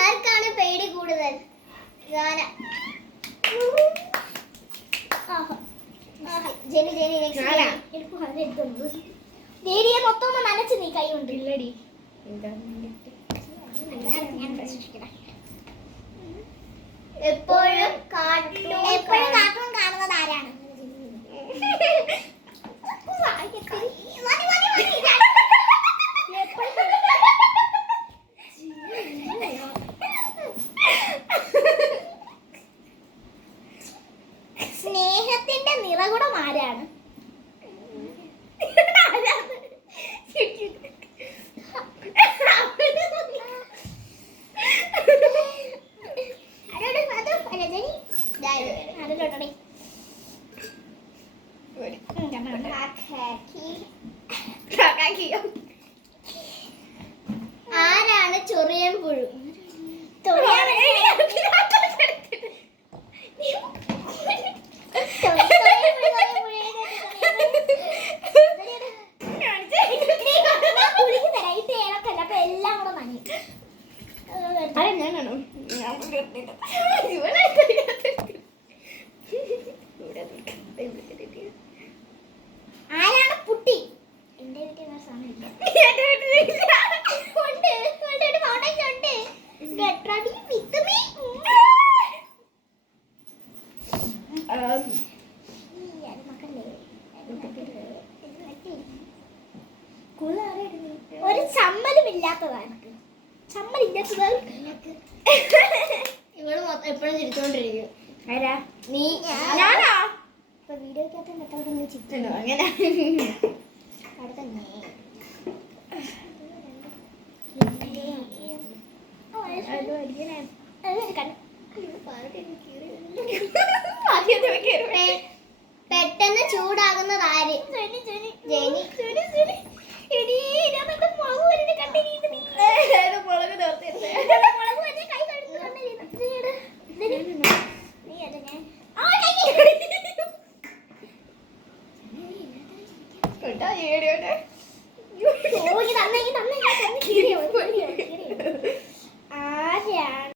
ആർക്കാണ് പേടി കൂടുതൽ? ജെനിയെ മൊത്തം ഒന്ന് നനച്ച് നീ കൈ കൊണ്ട്. ഇല്ലടി എപ്പോഴും കാർട്ടൂൺ കാണുന്നത് ആരാണ്? സ്നേഹത്തിന്റെ നിറകുടം ആരാണ്? ആരാണ് ചൊറിയൻ പുഴു? എല്ലാം കൂടെ നന്ദി. ഞാനാണോ? ആരാണ് പുട്ടി? എന്റെ വീട്ടിൽ ഒരു ചമ്മലും ഇല്ലാത്തതാണ്. ചമ്മലില്ലാത്തതാണ്. ഇവള് എപ്പോഴും ചിരിച്ചോണ്ടിരിക്കും. ആരാ? നീ? ഞാനാ? ഇപ്പൊ വീഡിയോക്കകത്ത് ചിരിക്കുന്നു. അങ്ങനെ അടുത്ത പെട്ടെന്ന് ചൂടാകുന്നത് ആര്? ജെനി.